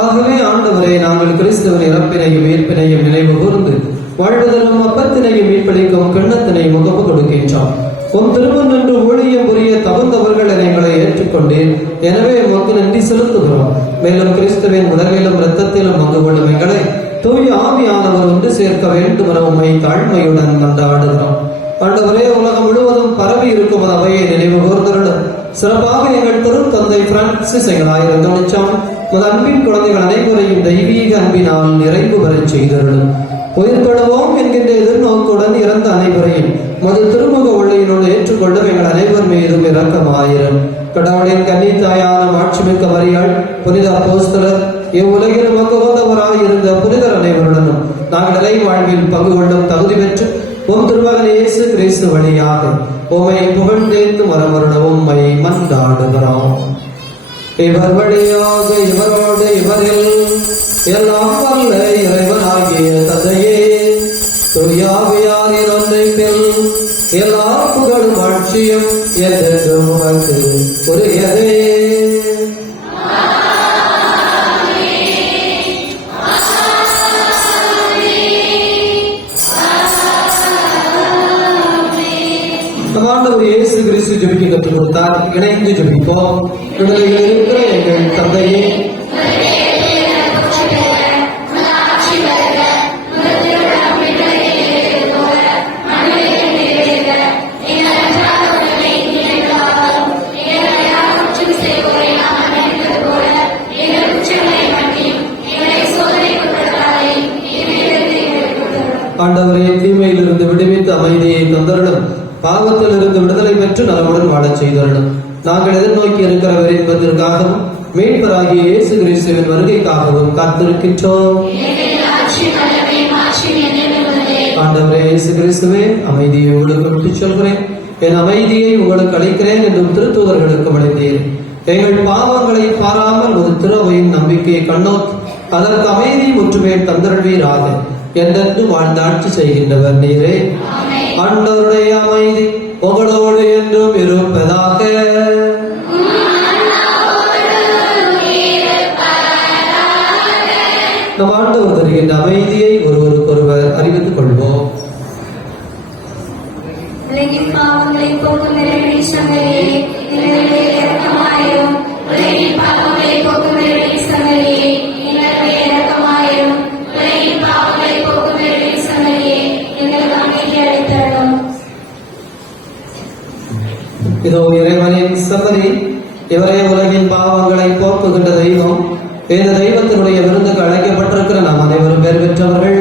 ஆகவே ஆண்டவரே, நாங்கள் கிறிஸ்துவின் இறப்பினையும் மீட்பினையும் நினைவு கூர்ந்து வாழ்வதற்கும் அப்பத்தினையும் மீட்பளிக்கும் கிண்ணத்தினையும் முகப்பு கொடுக்கின்றோம். உன் திருமண் என்று ஊழியம் புரிய தகுந்தவர்கள் எங்களை ஏற்றுக்கொண்டேன். எனவே உமக்கு நன்றி செலுத்துகிறோம். மேலும் கிறிஸ்துவின் உடலிலும் இரத்தத்திலும் பங்கு கொள்ளும் எங்களை தூய ஆவியானவர் ஒன்று சேர்க்க வேண்டும் என உம்மை தாழ்மையுடன் கொண்டாடுகிறோம். ஆண்டவரே, உலகம் முழுவதும் பரவி இருக்கும் அவையை நினைவு கூர்ந்தருளும். சிறப்பாக எங்கள் திருத்தந்தை பிரான்சிஸ் எங்கள் 1900 அன்பின் குழந்தைகள் அனைவரையும் தெய்வீக அன்பினால் நிறைவு பெறச் செய்தருளும். உயிர்கொள்வோம் என்கின்ற எதிர்நோக்குடன் இறந்த அனைவரையும் மது திருமுக ஒளியினோடு ஏற்றுக்கொள்ளும் எங்கள் அனைவர் மீதும் இரக்கமாயிரும். கடவுளின் கன்னித்தாயான மாட்சிமிக்க மரியாள், புனித அப்போஸ்தலர், இவ்வுலகில் நமக்கு வந்தவராய் இருந்த புனிதர் அனைவருடனும் நாங்கள் நிலை வாழ்வில் பங்கு கொள்ளும் தகுதி பெற்று உம் திருமகன் இயேசு கிறிஸ்து வழியாக உம்மை புகழ்ந்தேந்து மரமருட உம்மை மன்றாடுகிறோம். இவர் வழியாக இவரோடு இவரில் எல்லாம் வல்ல இறைவனாகிய தந்தையே, தூயாவியாரின் ஒன்றைப்பில் எல்லா புகழும் ஆட்சியும் என்றென்றும் உமக்கு உரியதே. ஆண்டவர் இயேசு கிறிஸ்து ஜெபிக்க கற்றுக் கொடுத்தார். இணைந்து ஜெபிப்போம். உலகில் இருக்கிற எங்கள் தந்தையே, ஆண்டவரே, தீமையிலிருந்து விடுவித்து அமைதியை தந்தருளும். பாவத்தில் இருந்து விடுதலை பெற்று நலமுடன் வாழச் செய்தருளும். நாங்கள் எதிர்நோக்கி இருக்கிற இன்பத்திற்காகவும் மீட்பராகிய இயேசு கிறிஸ்துவின் வருகைக்காகவும் காத்திருக்கின்றோம். இயேசு கிறிஸ்துவே, அமைதியை உங்களுக்கு விட்டுச் சொல்கிறேன், என் அமைதியை உங்களுக்கு அளிக்கிறேன் என்றும் திருத்தூதர்களுக்கு வழங்கினீர். எங்கள் பாவங்களை பாராமல் ஒரு திருவையின் நம்பிக்கையை கண்ணோக்கி அதற்கு அமைதி முற்றுமே தந்தருள்வீராக. என்றென்று வாழ்ந்தாட்சி செய்கின்றவர் நீரே. ஆண்டவருடைய அமைதி உங்களோடு என்றும் இருப்பதாக. நம் ஆண்டவர் தருகின்ற அமைதியை ஒருவருக்கொருவர் அறிவித்துக் கொள்வோம். உலகின் பாவங்களை போக்கும் இறைவனே, எங்களுடைய இரக்கமாயிரும். உலகின் பாவங்களை போக்கும் இறைவனே, எங்களுடைய இரக்கமாயிரும். உலகின் பாவங்களை போக்கும் இறைவனே, எங்களுக்கு அமைதி அளித்தருளும். இதோ இறைவனின் சம்மதி, இவரே உலகின் பாவங்களை போக்குகின்ற தெய்வம். இந்த தெய்வத்தினுடைய விருந்துக்கு அழைக்கப்பட்டிருக்கிற நாம் அனைவரும் பேர் பெற்றவர்கள்.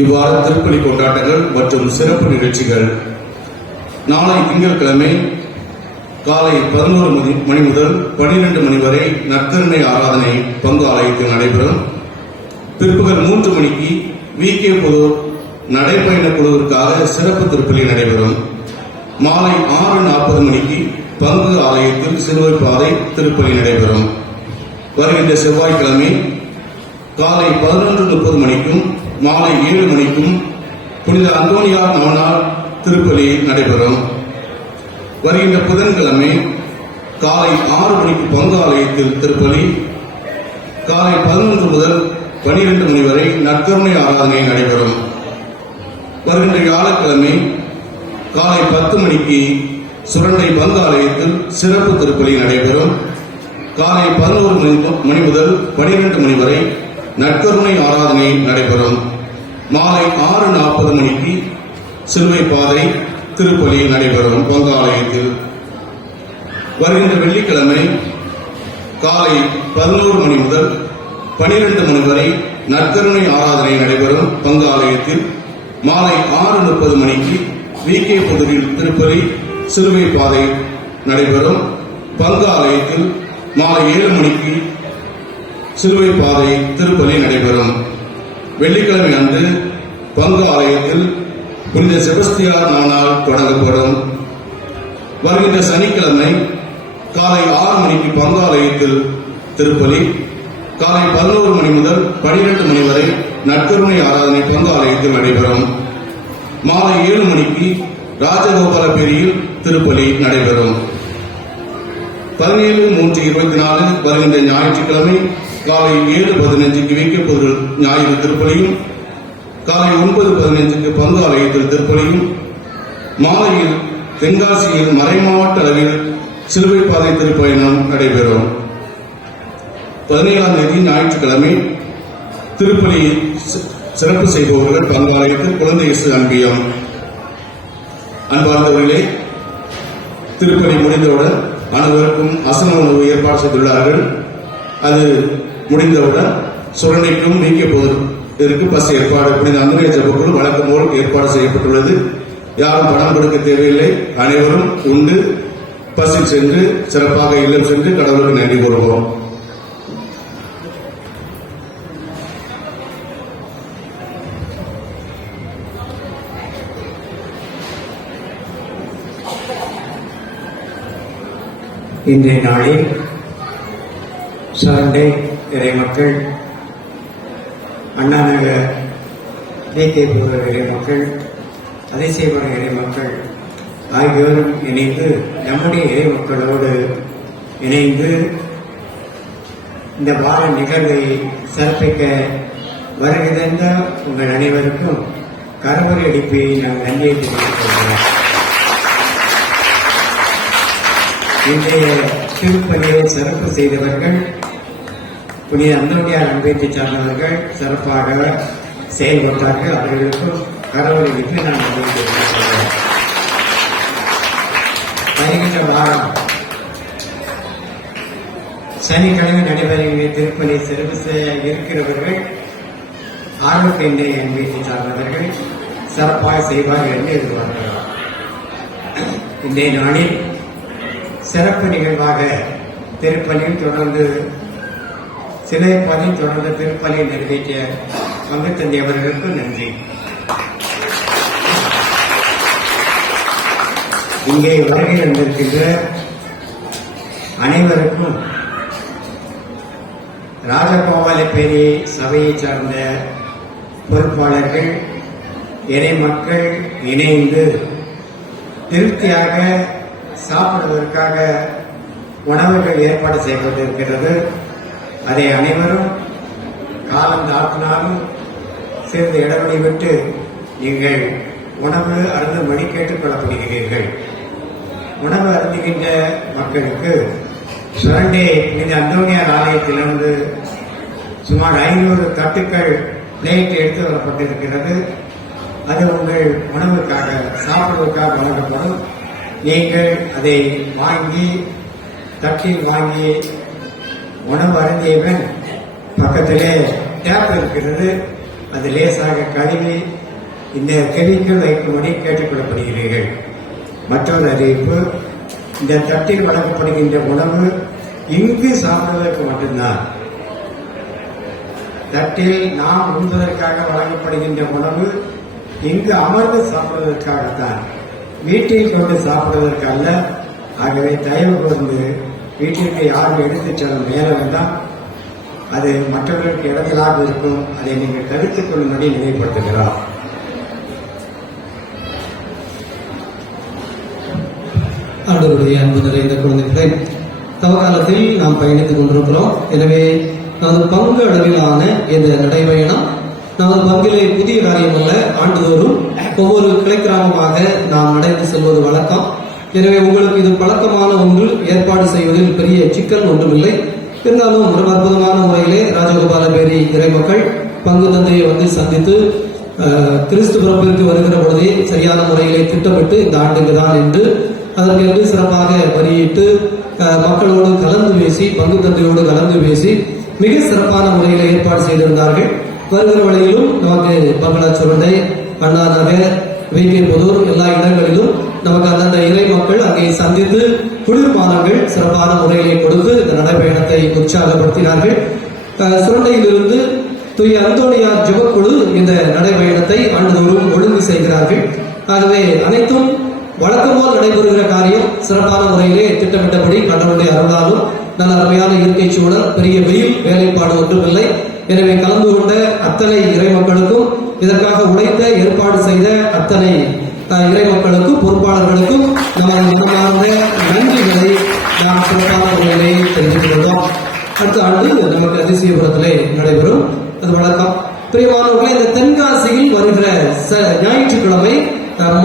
இவ்வாறு திருப்பலி கொண்டாட்டங்கள் மற்றும் சிறப்பு நிகழ்ச்சிகள் நாளை திங்கட்கிழமை காலை 11 மணி முதல் 12 மணி வரை நற்கருணை ஆராதனை பங்கு ஆலயத்தில் நடைபெறும். பிற்பகல் 3 மணிக்கு VK புதூர் நடைப்பயண குழுவிற்காக சிறப்பு திருப்பலி நடைபெறும். மாலை 6:40 மணிக்கு பங்கு ஆலயத்தில் சிலுவை பாதை திருப்பலி நடைபெறும். வருகின்ற செவ்வாய்க்கிழமை காலை 11:30 மணிக்கும் மாலை 7 மணிக்கும் புனித அந்தோனியார் நவநாள் திருப்பலி நடைபெறும். வருகின்ற புதன்கிழமை காலை 6 மணிக்கு பங்கு ஆலயத்தில் திருப்பலி, காலை 11 முதல் 12 மணி வரை நற்கருணை ஆராதனை நடைபெறும். வருகின்ற வியாழக்கிழமை காலை 10 மணிக்கு சுரண்டை பங்கு ஆலயத்தில் சிறப்பு திருப்பலி நடைபெறும். காலை 11 மணி முதல் 12 மணி வரை நற்கருணை ஆராதனை நடைபெறும். மாலை 6:40 மணிக்கு சிலுவை பாதை திருப்பலி நடைபெறும் பங்கு ஆலயத்தில். வருகின்ற வெள்ளிக்கிழமை காலை 11 மணி முதல் 12 மணி வரை நற்கருணை ஆராதனை நடைபெறும் பங்கு ஆலயத்தில். மாலை 6:30 மணிக்கு விகே புதூரில் திருப்பலி சிலுவை பாதை நடைபெறும் பங்கு ஆலயத்தில். மாலை 7 மணிக்கு சிலுவை பாதை திருப்பலி நடைபெறும். வெள்ளிக்கிழமை அன்று பங்கு ஆலயத்தில் புனித செபஸ்தியார் நாளால் தொடங்கப்படும். வருகின்ற சனிக்கிழமை காலை 6 மணிக்கு பங்கு ஆலயத்தில் திருப்பலி. காலை 11 மணி முதல் 12 மணி வரை நற்கருணை ஆராதனை பங்கு ஆலயத்தில் நடைபெறும். மாலை 7 மணிக்கு ராஜகோபாலபேரியில் திருப்பலி நடைபெறும். 17/3/24 வருகின்ற ஞாயிற்றுக்கிழமை காலை 7:15 விகே ஞாயிறு திருப்பலியும், காலை 9:15 பங்கு ஆலயத்தில் திருப்பலியும், மாலையில் தென்காசியில் மறைமாவட்ட அளவில் சிலுவை பாதை திருப்பயணம் நடைபெறும். 17ஆம் தேதி ஞாயிற்றுக்கிழமை திருப்பலி சிறப்பு செய்பவர்கள் பங்கு ஆலயத்தில் குழந்தை இயேசு அன்பியம். அன்பார்ந்தவர்களே, திருப்பலி முடிந்தவுடன் அனைவருக்கும் அசன உணவு ஏற்பாடு செய்துள்ளார்கள். அது முடிந்தவுடன் சுரண்டைக்கும் நீக்க போவதற்கு பஸ் ஏற்பாடு புனித அந்தோனியார் ஜெபக்குழு வழக்கம் போல் ஏற்பாடு செய்யப்பட்டுள்ளது. யாரும் பணம் கொடுக்க தேவையில்லை. அனைவரும் உண்டு பஸ்ஸில் சென்று சிறப்பாக இல்லம் சென்று கடவுளுக்கு நன்றி கூறுவோம். இன்றைய நாளில் சுரண்டை இறைமக்கள், அண்ணாநகர் விகேபுர இறைமக்கள், அதிசயபுரம் இறைமக்கள் ஆகியோரும் இணைந்து நம்முடைய இறைமக்களோடு இணைந்து இந்த வார நிகழ்வை சிறப்பிக்க வருகின்ற உங்கள் அனைவருக்கும் கரவொலி அடிப்பை நாங்கள் நன்றியை தெரிவித்துக் கொள்கிறோம். இன்றைய திருப்பலியை சிறப்பு செய்தவர்கள் புனித அந்தோனியார் அன்பேற்றி சார்ந்தவர்கள் சிறப்பாக செயல்பட்டார்கள். அவர்களுக்கும் கடவுளை விட்டு நான் நன்றி தெரிவித்துள்ளேன். வருகின்ற வாரம் சனிக்கிழமை நடைபெறுகிற திருப்பலி சிறப்பு செய்ய இருக்கிறவர்கள் ஆரோக்கிய எண்ணெய் அன்பேற்றி சார்ந்தவர்கள் சிறப்பாக செய்வார்கள் என்று எதிர்பார்க்கலாம். இன்றைய நாளில் சிறப்பு நிகழ்வாக திருப்பலியில் தொடர்ந்து சிலைப்பதில் தொடர்ந்து திருப்பலியை நிறைவேற்றிய பங்கு தந்தை அவர்களுக்கு நன்றி. இங்கே வருகை வந்திருக்கின்ற அனைவருக்கும் ராஜகோபாலபேரி சபையை சார்ந்த பொறுப்பாளர்கள், இறைமக்கள் இணைந்து திருப்தியாக சாப்பிடுவதற்காக உணவுகள் ஏற்பாடு செய்யப்பட்டிருக்கிறது. அதை அனைவரும் காலம் தாத்தினாலும் சிறிது இடைவெளி விட்டு நீங்கள் உணவு அருந்தும்படி கேட்டுக் கொள்ளப்படுகிறீர்கள். உணவு அருந்துகின்ற மக்களுக்கு சுரண்டை புனித அந்தோனியார் ஆலயத்திலிருந்து சுமார் 500 தட்டுக்கள் பிளேட் எடுத்து வரப்பட்டிருக்கிறது. அது உங்கள் உணவுக்காக சாப்பிடுவதற்காக வழங்கப்படும். நீங்கள் அதை வாங்கி தட்டில் வாங்கி உணவு அருந்தியவன் பக்கத்திலே டேப் இருக்கிறது, அது லேசாக கழுவி இந்த கெவிக்குள் வைக்கும்படி கேட்டுக்கொள்ளப்படுகிறீர்கள். மற்றொரு அறிவிப்பு, இந்த தட்டில் வழங்கப்படுகின்ற உணவு இங்கு சாப்பிடுவதற்கு மட்டும்தான். தட்டில் நாம் உண்பதற்காக வழங்கப்படுகின்ற உணவு இங்கு அமர்ந்து சாப்பிடுவதற்காகத்தான், வீட்டில் கொண்டு சாப்பிடுவதற்கு அல்ல. ஆகவே தயவு கூர்ந்து வீட்டிற்கு யாரும் எடுத்துச் செல்ல மேல வேண்டாம். அது மற்றவர்களுக்கு இடங்களாக இருக்கும். அதை நீங்கள் தவிர்த்துக் கொள்ளும்படி நினைவுபடுத்துகிறோம். ஆண்டவருடைய அன்பு நிறைந்த குழந்தைகளை தவக்காலத்தில் நாம் பயணித்துக் கொண்டிருக்கிறோம். எனவே நமது பங்கு அளவிலான இந்த நடைபயணம் நமது பங்கிலே புதிய காரியம் அல்ல. ஆண்டுதோறும் ஒவ்வொரு கிளை கிராமமாக நாம் நடந்து செல்வது வழக்கம். எனவே உங்களுக்கு இது பழக்கமான ஒன்று. ஏற்பாடு செய்வதில் பெரிய சிக்கல் ஒன்றுமில்லை. இருந்தாலும் ஒரு அற்புதமான முறையிலே ராஜகோபாலபேரி இறைமக்கள் பங்கு தந்தையை வந்து சந்தித்து கிறிஸ்து பிறப்பிற்கு வருகிற பொழுதே சரியான முறையிலே திட்டமிட்டு இந்த ஆண்டுக்கு தான் என்று அதற்கென்று சிறப்பாக வரியிட்டு மக்களோடு கலந்து பேசி பங்கு தந்தையோடு கலந்து பேசி மிக சிறப்பான முறையில் ஏற்பாடு செய்திருந்தார்கள். வருகிற வழியிலும் நமக்கு பங்களா சுரண்டை, அண்ணா நகர், வைகை புதூர் எல்லா இடங்களிலும் நமக்கு அந்தந்த இறை மக்கள் அங்கே சந்தித்து குளிர்பானங்கள் சிறப்பான முறையிலே கொடுத்து இந்த நடைபயணத்தை உற்சாகப்படுத்தினார்கள். சுரண்டையிலிருந்து தூய அந்தோனியார் ஜெபக்குழு இந்த நடைபயணத்தை ஆண்டுதோறும் ஒழுங்கு செய்கிறார்கள். ஆகவே அனைத்தும் வழக்கம்போல் நடைபெறுகிற காரியம் சிறப்பான முறையிலே திட்டமிட்டபடி கடவுளுடைய அருளாலும் நல்ல அருமையான இயற்கை சூழல், பெரிய வெயில் வேலைப்பாடு ஒன்றுமில்லை. எனவே கலந்து கொண்ட அத்தனை இறை மக்களுக்கும் இதற்காக உழைத்த ஏற்பாடு செய்த அத்தனை இறை மக்களுக்கும் பொறுப்பாளர்களுக்கும் நமது மனமார்ந்த நன்றிகளை நாம் சிறப்பான முறையிலே தெரிவித்துக் கொள்வோம். அடுத்த ஆண்டு நமக்கு அதிசயபுரத்திலே நடைபெறும், அது வழக்கம். பிரியமானவர்களே, இந்த தென்காசியில் வருகிற ஞாயிற்றுக்கிழமை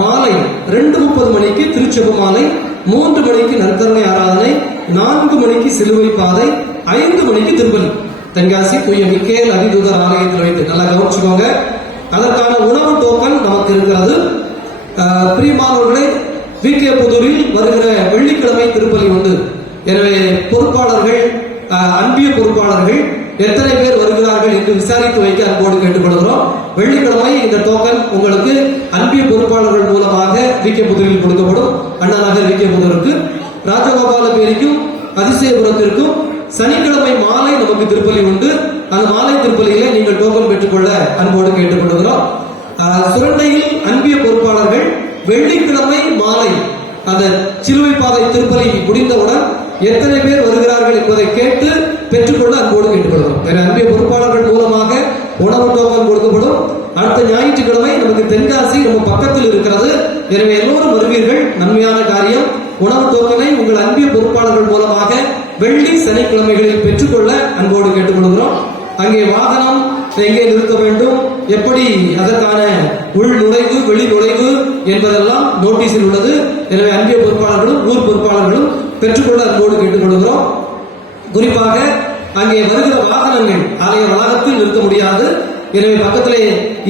மாலை 2:30 மணிக்கு திருச்செபு மாலை, 3 மணிக்கு நற்கருணை ஆராதனை, 4 மணிக்கு சிலுவை பாதை, 5 மணிக்கு திருப்பலி. தென்காசி தூய மிக்கேல் அதிதூதர் ஆலயத்தில் வைத்து நல்லா கவனிச்சுக்கோங்க. அதற்கான உணவு டோக்கன் நமக்கு இருக்கிறது. பிரியமானவர்களே, வீக்கே புதூரில் வருகிற வெள்ளிக்கிழமை திருப்பலி உண்டு. எனவே பொறுப்பாளர்கள், அன்பிய பொறுப்பாளர்கள் எத்தனை பேர் வருகிறார்கள் என்று விசாரித்து வைக்க அன்போடு கேட்டுக்கொள்கிறோம். வெள்ளிக்கிழமை இந்த டோக்கன் உங்களுக்கு அன்பிய பொறுப்பாளர்கள் மூலமாக வீக்கே புதூரில் கொடுக்கப்படும். அண்ணா நகர் வீக்கே புதூருக்கு, ராஜகோபாலபேரிக்கும் அதிசயபுரத்திற்கும் சனிக்கிழமை மாலை நமக்கு திருப்பலி உண்டு. அந்த மாலை திருப்பலியிலே நீங்கள் டோக்கன் பெற்றுக்கொள்ள அன்போடு கேட்டுக்கொள்கிறோம். சுரண்டையில் அன்பிய பொறுப்பாளர்கள் வெள்ளிக்கிழமை மாலை அந்த சிலுவை பாதை திருப்பலி முடிந்தவுடன் எத்தனை பேர் வருகிறார்கள் என்பதை கேட்டு பெற்றுக்கொள்ள அன்போடு கேட்டுக்கொள்கிறோம். அன்பிய பொறுப்பாளர்கள் மூலமாக உணவு டோக்கன் கொடுக்கப்படும். அடுத்த ஞாயிற்றுக்கிழமை நமக்கு தென்காசி நம்ம பக்கத்தில் இருக்கிறது. எனவே எல்லோரும் வருவீர்கள், நன்மையான காரியம். உணவு டோக்கனை உங்கள் அன்பிய பொறுப்பாளர்கள் மூலமாக வெள்ளி சனிக்கிழமைகளில் பெற்றுக்கொள்ள அன்போடு கேட்டுக்கொள்கிறோம். அங்கே வாகனம் எங்கே நிறுத்த வேண்டும், எப்படி அதற்கான உள் நுழைவு வெளி நுழைவு என்பதெல்லாம் நோட்டீஸில் உள்ளது. எனவே அன்பிய பொறுப்பாளர்களும் ஊர் பொறுப்பாளர்களும் பெற்றுக்கொள்ள அன்போடு கேட்டுக்கொள்கிறோம். குறிப்பாக அங்கே வருகிற வாகனங்கள் ஆலய வளாகத்தில் நிறுத்த முடியாது. எனவே பக்கத்திலே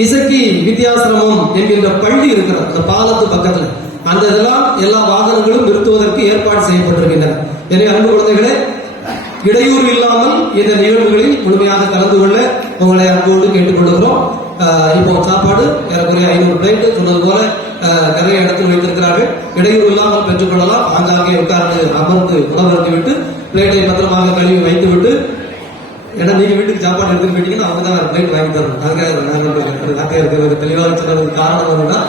இசக்கி வித்தியாசிரமம் என்கின்ற பள்ளி இருக்கிறது, அந்த பாலத்து பக்கத்தில். அந்த இதெல்லாம் எல்லா வாகனங்களும் நிறுத்துவதற்கு ஏற்பாடு செய்யப்பட்டிருக்கின்றன. எனவே அன்பு குழந்தைகளே, இடையூறு இல்லாமல் இந்த நிகழ்வுகளில் முழுமையாக கலந்து கொள்ள உங்களை அன்போடு கேட்டுக்கொள்கிறோம். இப்போ சாப்பாடு ஏறக்குறைய 500 பிளேட் சொன்னது போல நிறைய இடத்தில் வைத்திருக்கிறார்கள். இடையூறு இல்லாமல் பெற்றுக்கொள்ளலாம். ஆங்காங்கே உட்கார்ந்து அமர்ந்து உணவருந்து விட்டு பிளேட்டை பத்திரமாக கழுவி வைத்து விட்டு, ஏன்னா நீங்க வீட்டுக்கு சாப்பாடு எடுத்து போயிட்டீங்கன்னா அவங்க தான் பிளேட் வாங்கி தரணும். அதுக்காக இருக்கிற தெளிவாக சொன்னதுக்கு காரணம் என்னன்னா,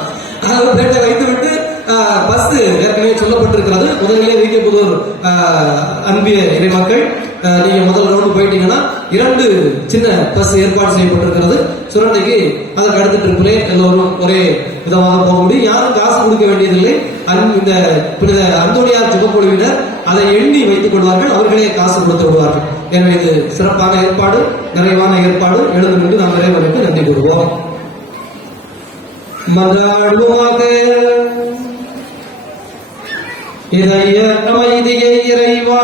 பிளேட்டை வைத்து விட்டு பஸ் ஏற்கனவே சொல்லப்பட்டிருக்கிறது. முதலிலே வீக்கே புதூர் அன்பிய இறைமக்கள் நீங்க முதல் ரவுண்டு போயிட்டீங்கன்னா 2 சின்ன பஸ் ஏற்பாடு செய்யப்பட்டிருக்கிறது சுரண்டைக்கு. அதற்கு அடுத்த ட்ரிப்பிலே எல்லோரும் ஒரே விதமாக போக முடியும். யாரும் காசு கொடுக்க வேண்டியதில்லை. இந்த புனித அந்தோனியார் ஜெபக்குழுவினர் அதை எண்ணி வைத்துக் கொள்வார்கள், அவர்களே காசு கொடுத்து விடுவார்கள். எனவே இது சிறப்பான ஏற்பாடு, நிறைவான ஏற்பாடு. எழுந்து நின்று நாம் இறைவனுக்கு நன்றி கூறுவோம். மன்றாடுவோமாக. இதய அமைதியை இறைவா,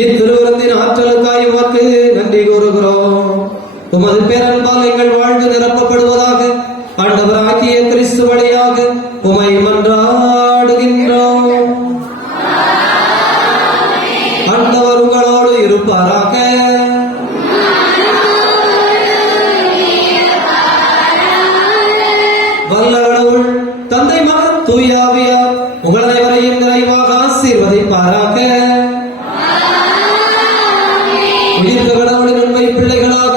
இத்திருவிருந்தின் ஆற்றலுக்காய் உமக்கு நன்றி கூறுகிறோம். உமது பேரன்பால் எங்கள் வாழ்ந்து நிரப்பப்படுவதாக ஆண்டவராகிய கிறிஸ்து வழியாக உமை மன்றாடுகின்றோம். ஆண்டவர் உங்களோடு இருப்பாராக. வல்ல கடவுள் தந்தை, மகன், தூய ஆவியார் உங்கள் அனைவரையும் நிறைவாக ஆசீர்வதிப்பாராக. உயிர்த்த கடவுளின் உண்மை பிள்ளைகளாக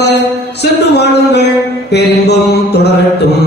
சென்று வாழுங்கள். பேரின்பம் தொடரட்டும்.